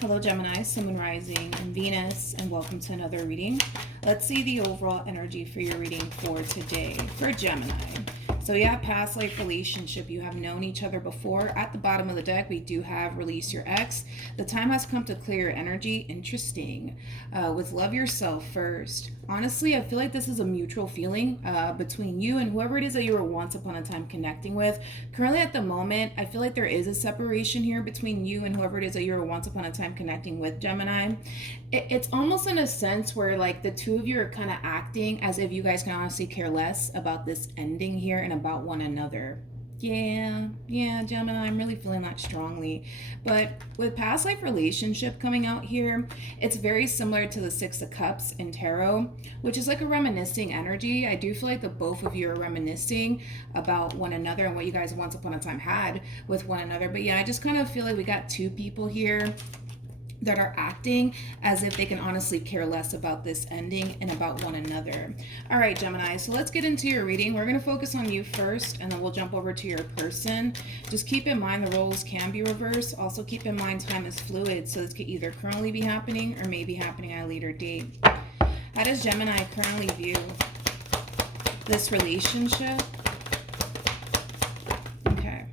Hello Gemini, Sun, Moon, Rising, and Venus, and welcome to another reading. Let's see the overall energy for your reading for today for Gemini. So you have past life relationship. You have known each other before. At the bottom of the deck, we do have release your ex. The time has come to clear your energy. Interesting. With love yourself first. Honestly, I feel like this is a mutual feeling between you and whoever it is that you were once upon a time connecting with. Currently at the moment, I feel like there is a separation here between you and whoever it is that you were once upon a time connecting with, Gemini. It's almost in a sense where like the two of you are kind of acting as if you guys can honestly care less about this ending here and about one another. Yeah, Gemini, I'm really feeling that strongly. But with past life relationship coming out here, it's very similar to the Six of Cups in Tarot, which is like a reminiscing energy. I do feel like the both of you are reminiscing about one another and what you guys once upon a time had with one another. But yeah, I just kind of feel like we got two people here that are acting as if they can honestly care less about this ending and about one another. All right, Gemini, so let's get into your reading. We're going to focus on you first, and then we'll jump over to your person. Just keep in mind the roles can be reversed. Also keep in mind time is fluid, so this could either currently be happening or may be happening at a later date. How does Gemini currently view this relationship? Okay,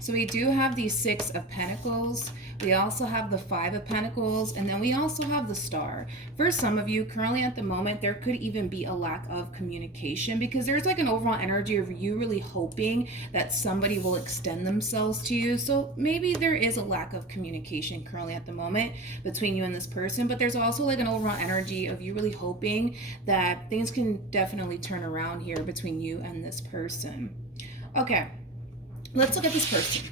so we do have the Six of Pentacles. We also have the Five of Pentacles, and then we also have the Star. For some of you, currently at the moment, there could even be a lack of communication because there's like an overall energy of you really hoping that somebody will extend themselves to you. So maybe there is a lack of communication currently at the moment between you and this person, but there's also like an overall energy of you really hoping that things can definitely turn around here between you and this person. Okay, let's look at this person.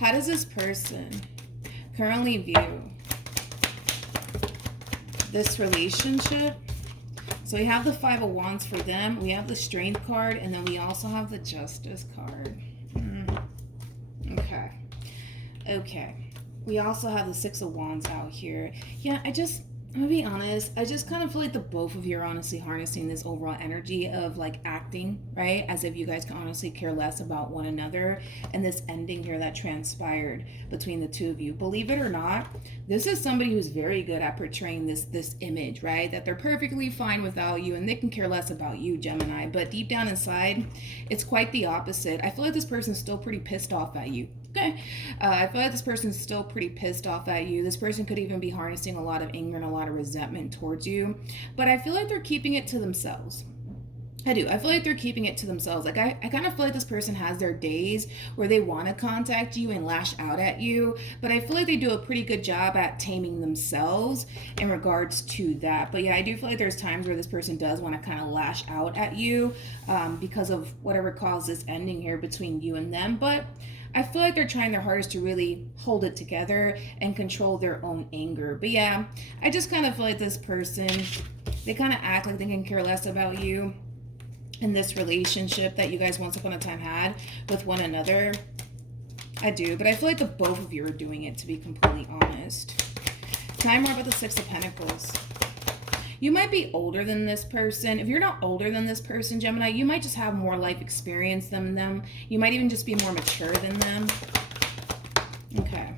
How does this person currently view this relationship? So we have the Five of Wands for them. We have the Strength card, and then we also have the Justice card. Okay. We also have the Six of Wands out here. Yeah, I'm gonna be honest, I just kind of feel like the both of you are honestly harnessing this overall energy of like acting, right? As if you guys can honestly care less about one another and this ending here that transpired between the two of you. Believe it or not, this is somebody who's very good at portraying this image, right? That they're perfectly fine without you and they can care less about you, Gemini. But deep down inside, it's quite the opposite. I feel like this person's still pretty pissed off at you. Okay. I feel like this person's still pretty pissed off at you. This person could even be harnessing a lot of anger and a lot of resentment towards you. But I feel like they're keeping it to themselves. I do. I feel like they're keeping it to themselves. Like I kind of feel like this person has their days where they want to contact you and lash out at you, but I feel like they do a pretty good job at taming themselves in regards to that. But yeah, I do feel like there's times where this person does want to kind of lash out at you because of whatever caused this ending here between you and them. But I feel like they're trying their hardest to really hold it together and control their own anger. But yeah, I just kind of feel like this person, they kind of act like they can care less about you in this relationship that you guys once upon a time had with one another. I do, but I feel like the both of you are doing it, to be completely honest. Tell me more about the Six of Pentacles. You might be older than this person. If you're not older than this person, Gemini, you might just have more life experience than them. You might even just be more mature than them. Okay.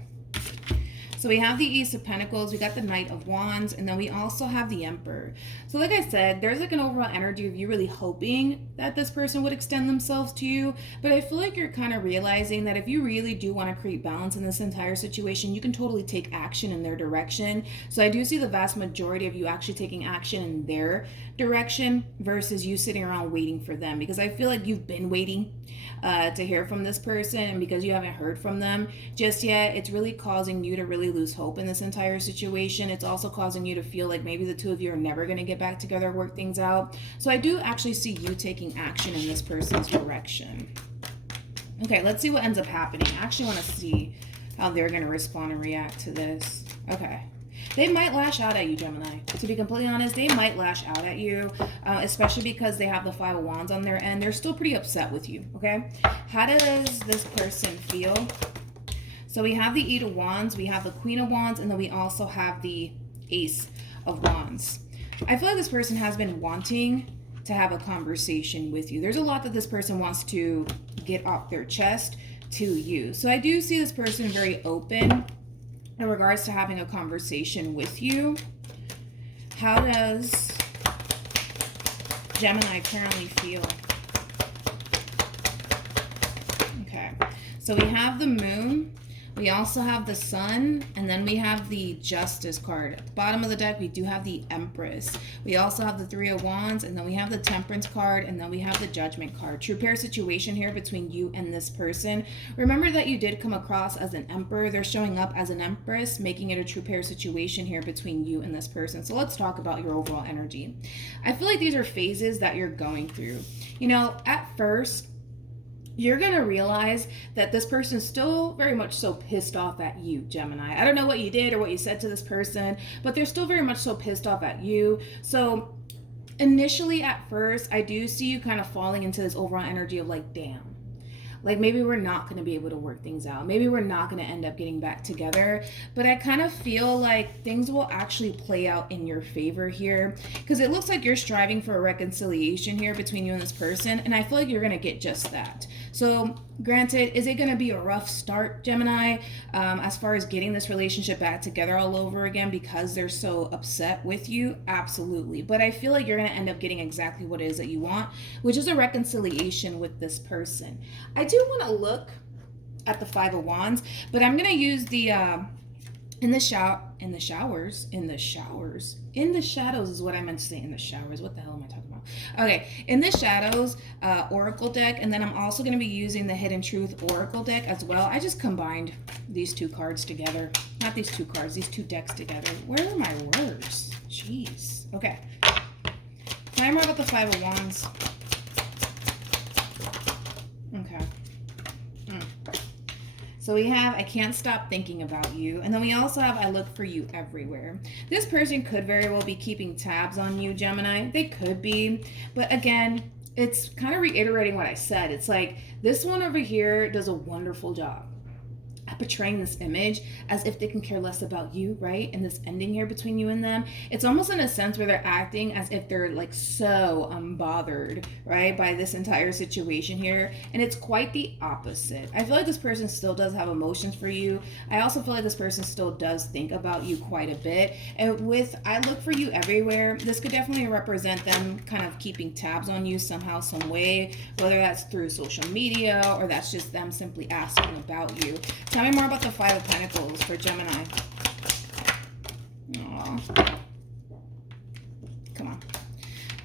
So we have the Ace of Pentacles, we got the Knight of Wands, and then we also have the Emperor. So like I said, there's like an overall energy of you really hoping that this person would extend themselves to you, but I feel like you're kind of realizing that if you really do want to create balance in this entire situation, you can totally take action in their direction. So I do see the vast majority of you actually taking action in their direction versus you sitting around waiting for them, because I feel like you've been waiting to hear from this person, and because you haven't heard from them just yet, it's really causing you to really lose hope in this entire situation. It's also causing you to feel like maybe the two of you are never going to get back together, work things out. So I do actually see you taking action in this person's direction. Okay, let's see what ends up happening. I actually want to see how they're going to respond and react to this. Okay. They might lash out at you, Gemini. To be completely honest, they might lash out at you, especially because they have the Five of Wands on their end. They're still pretty upset with you, okay? How does this person feel? So we have the Eight of Wands, we have the Queen of Wands, and then we also have the Ace of Wands. I feel like this person has been wanting to have a conversation with you. There's a lot that this person wants to get off their chest to you. So I do see this person very open in regards to having a conversation with you. How does Gemini currently feel? Okay, so we have the moon, we also have the sun, and then we have the justice card. At the bottom of the deck, we do have the empress. We also have the 3 of wands, and then we have the temperance card, and then we have the judgment card. True pair situation here between you and this person. Remember that you did come across as an emperor. They're showing up as an empress, making it a true pair situation here between you and this person. So let's talk about your overall energy. I feel like these are phases that you're going through. You know, at first, you're going to realize that this person is still very much so pissed off at you, Gemini. I don't know what you did or what you said to this person, but they're still very much so pissed off at you. So initially at first, I do see you kind of falling into this overall energy of like, damn. Like maybe we're not going to be able to work things out. Maybe we're not going to end up getting back together. But I kind of feel like things will actually play out in your favor here. Because it looks like you're striving for a reconciliation here between you and this person. And I feel like you're going to get just that. So granted, is it going to be a rough start, Gemini, as far as getting this relationship back together all over again because they're so upset with you? Absolutely. But I feel like you're going to end up getting exactly what it is that you want, which is a reconciliation with this person. I do want to look at the 5 of wands, but I'm going to use the in the showers is what I meant to say. In the showers, what the hell am I talking about? Okay, in the shadows oracle deck, and then I'm also going to be using the hidden truth oracle deck as well. I just combined these 2 cards together, not these 2 cards, these 2 decks together. Where are my words? Jeez. Okay, tell me more about the 5 of wands. Okay. So we have, I can't stop thinking about you. And then we also have, I look for you everywhere. This person could very well be keeping tabs on you, Gemini. They could be. But again, it's kind of reiterating what I said. It's like this one over here does a wonderful job at portraying this image as if they can care less about you, right? And this ending here between you and them, it's almost in a sense where they're acting as if they're like so unbothered, right, by this entire situation here. And it's quite the opposite. I feel like this person still does have emotions for you. I also feel like this person still does think about you quite a bit. And with I look for you everywhere, this could definitely represent them kind of keeping tabs on you somehow, some way, whether that's through social media or that's just them simply asking about you. Tell me more about the 5 of Pentacles for Gemini. Aww. Come on.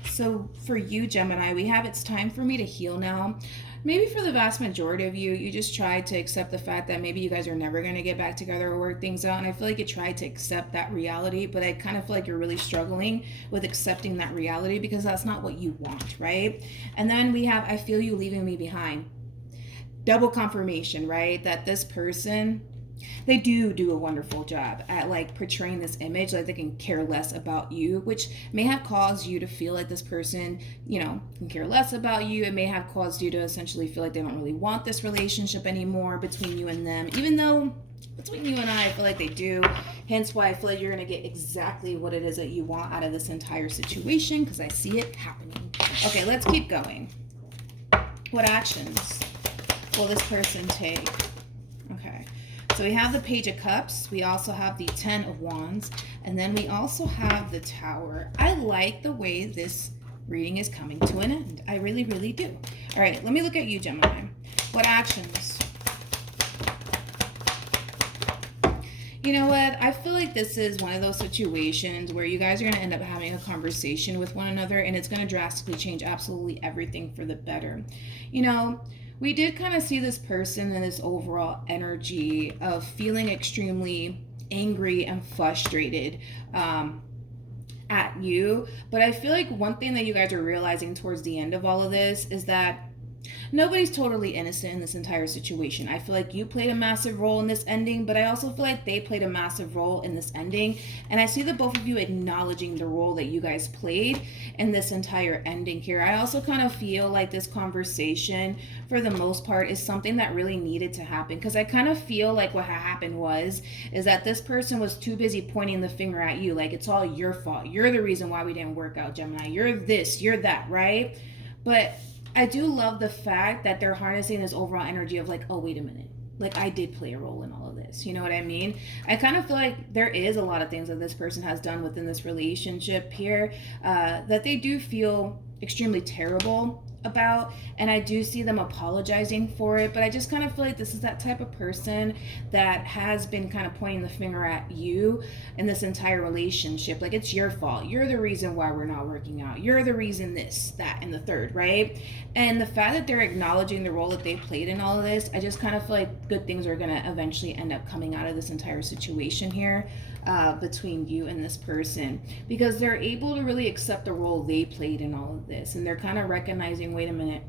So for you, Gemini, we have it's time for me to heal now. Maybe for the vast majority of you, you just tried to accept the fact that maybe you guys are never going to get back together or work things out. And I feel like you tried to accept that reality, but I kind of feel like you're really struggling with accepting that reality because that's not what you want, right? And then we have, I feel you leaving me behind. Double confirmation, right? That this person, they do a wonderful job at like portraying this image like they can care less about you, which may have caused you to feel like this person, you know, can care less about you. It may have caused you to essentially feel like they don't really want this relationship anymore between you and them, even though between you and I feel like they do. Hence why I feel like you're going to get exactly what it is that you want out of this entire situation because I see it happening. Okay, let's keep going. What actions will this person take? Okay, so we have the Page of Cups. We also have the 10 of Wands. And then we also have the Tower. I like the way this reading is coming to an end. I really, really do. All right, let me look at you, Gemini. What actions? You know what? I feel like this is one of those situations where you guys are going to end up having a conversation with one another, and it's going to drastically change absolutely everything for the better. You know, we did kind of see this person in this overall energy of feeling extremely angry and frustrated at you. But I feel like one thing that you guys are realizing towards the end of all of this is that nobody's totally innocent in this entire situation. I feel like you played a massive role in this ending, but I also feel like they played a massive role in this ending. And I see the both of you acknowledging the role that you guys played in this entire ending here. I also kind of feel like this conversation, for the most part, is something that really needed to happen. Because I kind of feel like what happened is that this person was too busy pointing the finger at you. Like, it's all your fault. You're the reason why we didn't work out, Gemini. You're this, you're that, right? But I do love the fact that they're harnessing this overall energy of like, oh, wait a minute. like I did play a role in all of this. You know what I mean? I kind of feel like there is a lot of things that this person has done within this relationship here that they do feel extremely terrible about, and I do see them apologizing for it, but I just kind of feel like this is that type of person that has been kind of pointing the finger at you in this entire relationship. Like, it's your fault, you're the reason why we're not working out, you're the reason this, that, and the third, right? And the fact that they're acknowledging the role that they played in all of this, I just kind of feel like good things are going to eventually end up coming out of this entire situation here between you and this person, because they're able to really accept the role they played in all of this, and they're kind of recognizing, wait a minute,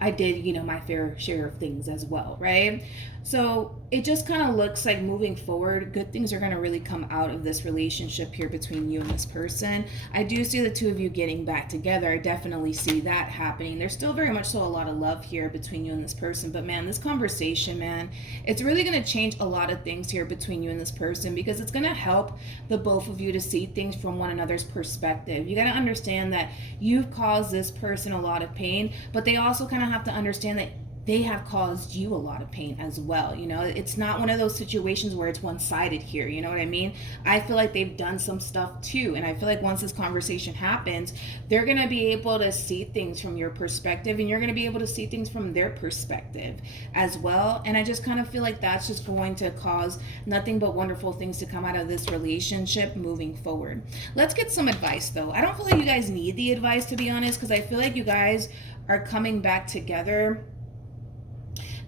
I did, my fair share of things as well, right? So it just kind of looks like moving forward, good things are going to really come out of this relationship here between you and this person. I do see the two of you getting back together. I definitely see that happening. There's still very much so a lot of love here between you and this person. But man, this conversation, man, it's really going to change a lot of things here between you and this person, because it's going to help the both of you to see things from one another's perspective. You got to understand that you've caused this person a lot of pain, but they also kind of have to understand that they have caused you a lot of pain as well. It's not one of those situations where it's one-sided here. You know what I mean? I feel like they've done some stuff too, and I feel like once this conversation happens, they're going to be able to see things from your perspective, and you're going to be able to see things from their perspective as well. And I just kind of feel like that's just going to cause nothing but wonderful things to come out of this relationship moving forward. Let's get some advice though. I don't feel like you guys need the advice, to be honest, because I feel like you guys are coming back together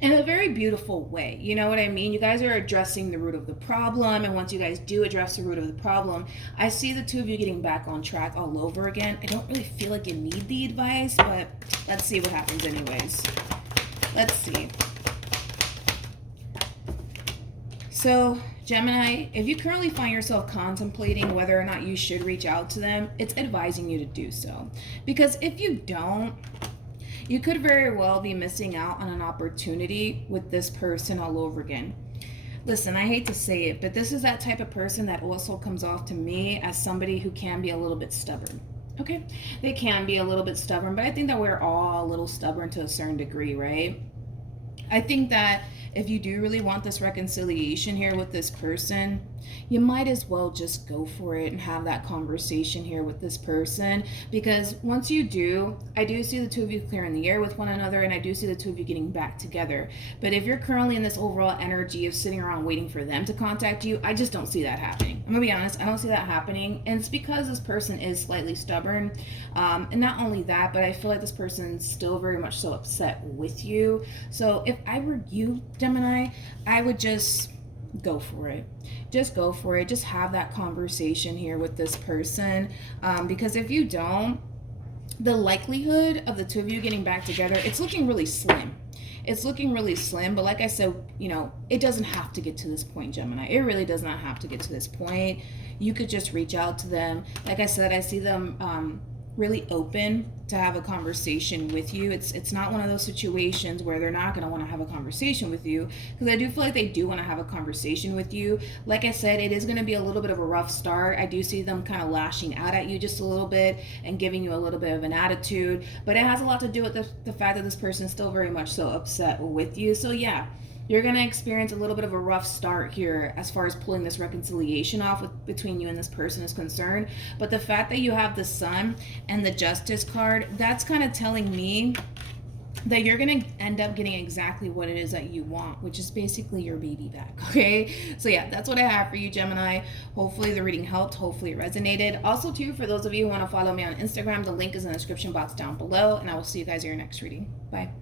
in a very beautiful way. You know what I mean? You guys are addressing the root of the problem, and once you guys do address the root of the problem, I see the two of you getting back on track all over again. I don't really feel like you need the advice, but let's see what happens anyways. Let's see. So, Gemini, if you currently find yourself contemplating whether or not you should reach out to them, it's advising you to do so. Because if you don't, you could very well be missing out on an opportunity with this person all over again. Listen, I hate to say it, but this is that type of person that also comes off to me as somebody who can be a little bit stubborn. Okay? They can be a little bit stubborn, but I think that we're all a little stubborn to a certain degree, right? I think that if you do really want this reconciliation here with this person, you might as well just go for it and have that conversation here with this person, because once you do, I do see the two of you clearing the air with one another, and I do see the two of you getting back together. But if you're currently in this overall energy of sitting around waiting for them to contact you, I just don't see that happening. I'm gonna be honest, I don't see that happening, and it's because this person is slightly stubborn, and not only that, but I feel like this person's still very much so upset with you. So if I were you, Gemini, I would just go for it. Just go for it. Just have that conversation here with this person, because if you don't, the likelihood of the two of you getting back together, it's looking really slim. It's looking really slim, but like I said, it doesn't have to get to this point, Gemini. It really does not have to get to this point. You could just reach out to them. Like I said, I see them really open to have a conversation with you. It's not one of those situations where they're not going to want to have a conversation with you, because I do feel like they do want to have a conversation with you. Like I said, it is going to be a little bit of a rough start. I do see them kind of lashing out at you just a little bit and giving you a little bit of an attitude, but it has a lot to do with the fact that this person is still very much so upset with you. So yeah, you're going to experience a little bit of a rough start here as far as pulling this reconciliation off between you and this person is concerned. But the fact that you have the Sun and the Justice card, that's kind of telling me that you're going to end up getting exactly what it is that you want, which is basically your baby back, okay? So yeah, that's what I have for you, Gemini. Hopefully the reading helped. Hopefully it resonated. Also, too, for those of you who want to follow me on Instagram, the link is in the description box down below, and I will see you guys in your next reading. Bye.